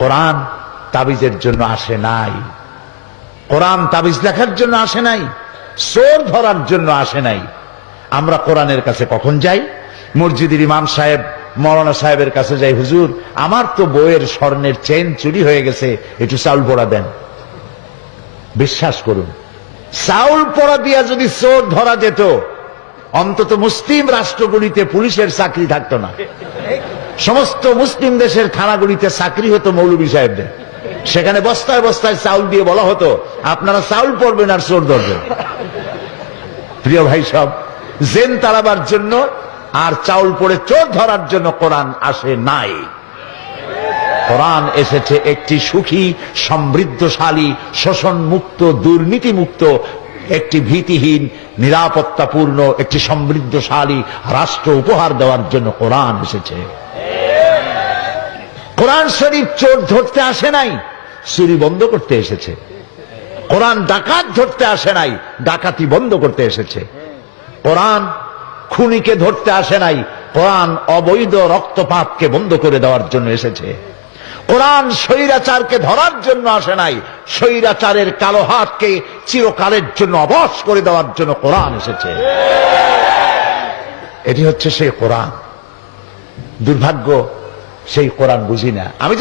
কোরআন তাবিজের জন্য আসে নাই, কোরআন তাবিজ লেখার জন্য আসে নাই, চোর ধরার জন্য আসে নাই। আমরা কোরআনের কাছে কখন যাই? মসজিদের ইমাম সাহেব মৌলানা সাহেবের কাছে যাই, হুজুর আমার তো বইয়ের স্বর্ণের চেন চুরি হয়ে গেছে, একটু চাউল পোড়া দেন। বিশ্বাস করুন, চাউল পোড়া দিয়া যদি চোর ধরা যেত, অন্তত মুসলিম রাষ্ট্রগুলিতে পুলিশের চাকরি থাকতো না। সমস্ত মুসলিম দেশের থানাগুলিতে চাকরি হতো মৌলভী সাহেবদের। সেখানে বস্তায় বস্তায় চাউল দিয়ে বলা হতো, আপনারা চাউল পড়বেন আর চোর ধরবেন। প্রিয় ভাই সব, জেন তাড়াবার জন্য আর চাউল পড়ে চোর ধরার জন্য কোরআন আসে নাই। কোরআন এসেছে একটি সুখী, সমৃদ্ধশালী, শোষণ মুক্ত, দুর্নীতি মুক্ত, একটি ভীতিহীন, নিরাপত্তাপূর্ণ, একটি সমৃদ্ধশালী রাষ্ট্র উপহার দেওয়ার জন্য কোরআন এসেছে। কোরআন শরীফ চোর ধরতে আসে নাই, চুরি বন্ধ করতে এসেছে। কোরআন ডাকাত ধরতে আসে নাই, ডাকাতি বন্ধ করতে এসেছে। কোরআন খুনিকে ধরতে আসে নাই, কোরআন অবৈধ রক্তপাতকে বন্ধ করে দেওয়ার জন্য এসেছে। কোরআন স্বৈরাচারকে ধরার জন্য আসে নাই, স্বৈরাচারের কালো হাতকে চিরকালের জন্য অবশ করে দেওয়ার জন্য কোরআন এসেছে। এটি হচ্ছে সেই কোরআন। দুর্ভাগ্য, সেই কোরআন বুঝি না। আমি